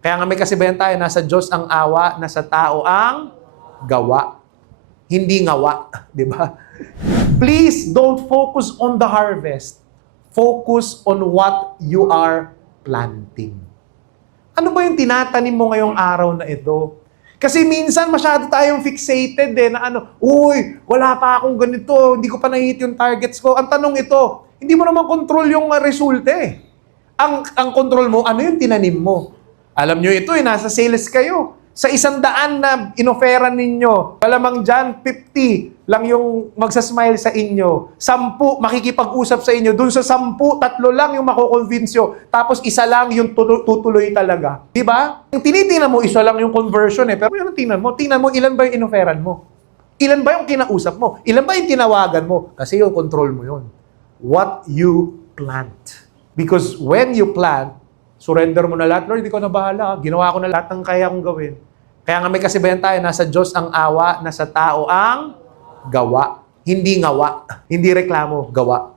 Kaya nga may kasibayan tayo, nasa Diyos ang awa, nasa tao ang gawa. Hindi ngawa, di ba? Please don't focus on the harvest. Focus on what you are planting. Ano ba yung tinatanim mo ngayong araw na ito? Kasi minsan masyado tayong fixated eh na ano, uy, wala pa akong ganito, hindi ko pa na-hit yung targets ko. Ang tanong ito, hindi mo naman control yung resulta eh. Ang, ang control mo, ano yung tinanim mo? Alam nyo ito eh, nasa sales kayo. Sa isang daan na inoferan ninyo, malamang dyan, 50 lang yung magsasmile sa inyo. Sampu makikipag-usap sa inyo. Dun sa sampu, tatlo lang yung makukonvince nyo. Tapos isa lang yung tutu- tutuloy talaga. Di ba? Yung tinitingnan mo, isa lang yung conversion eh. Pero yung tingnan mo, tingnan mo ilan ba yung inoferan mo? Ilan ba yung kinausap mo? Ilan ba yung tinawagan mo? Kasi yung control mo yun. What you plant. Because when you plant, surrender mo na lahat. Lord, hindi ko na bahala. Ginawa ko na lahat ng kaya kong gawin. Kaya nga may kasibayan tayo, nasa Diyos ang awa, nasa tao ang gawa. Hindi ngawa. Hindi reklamo, gawa.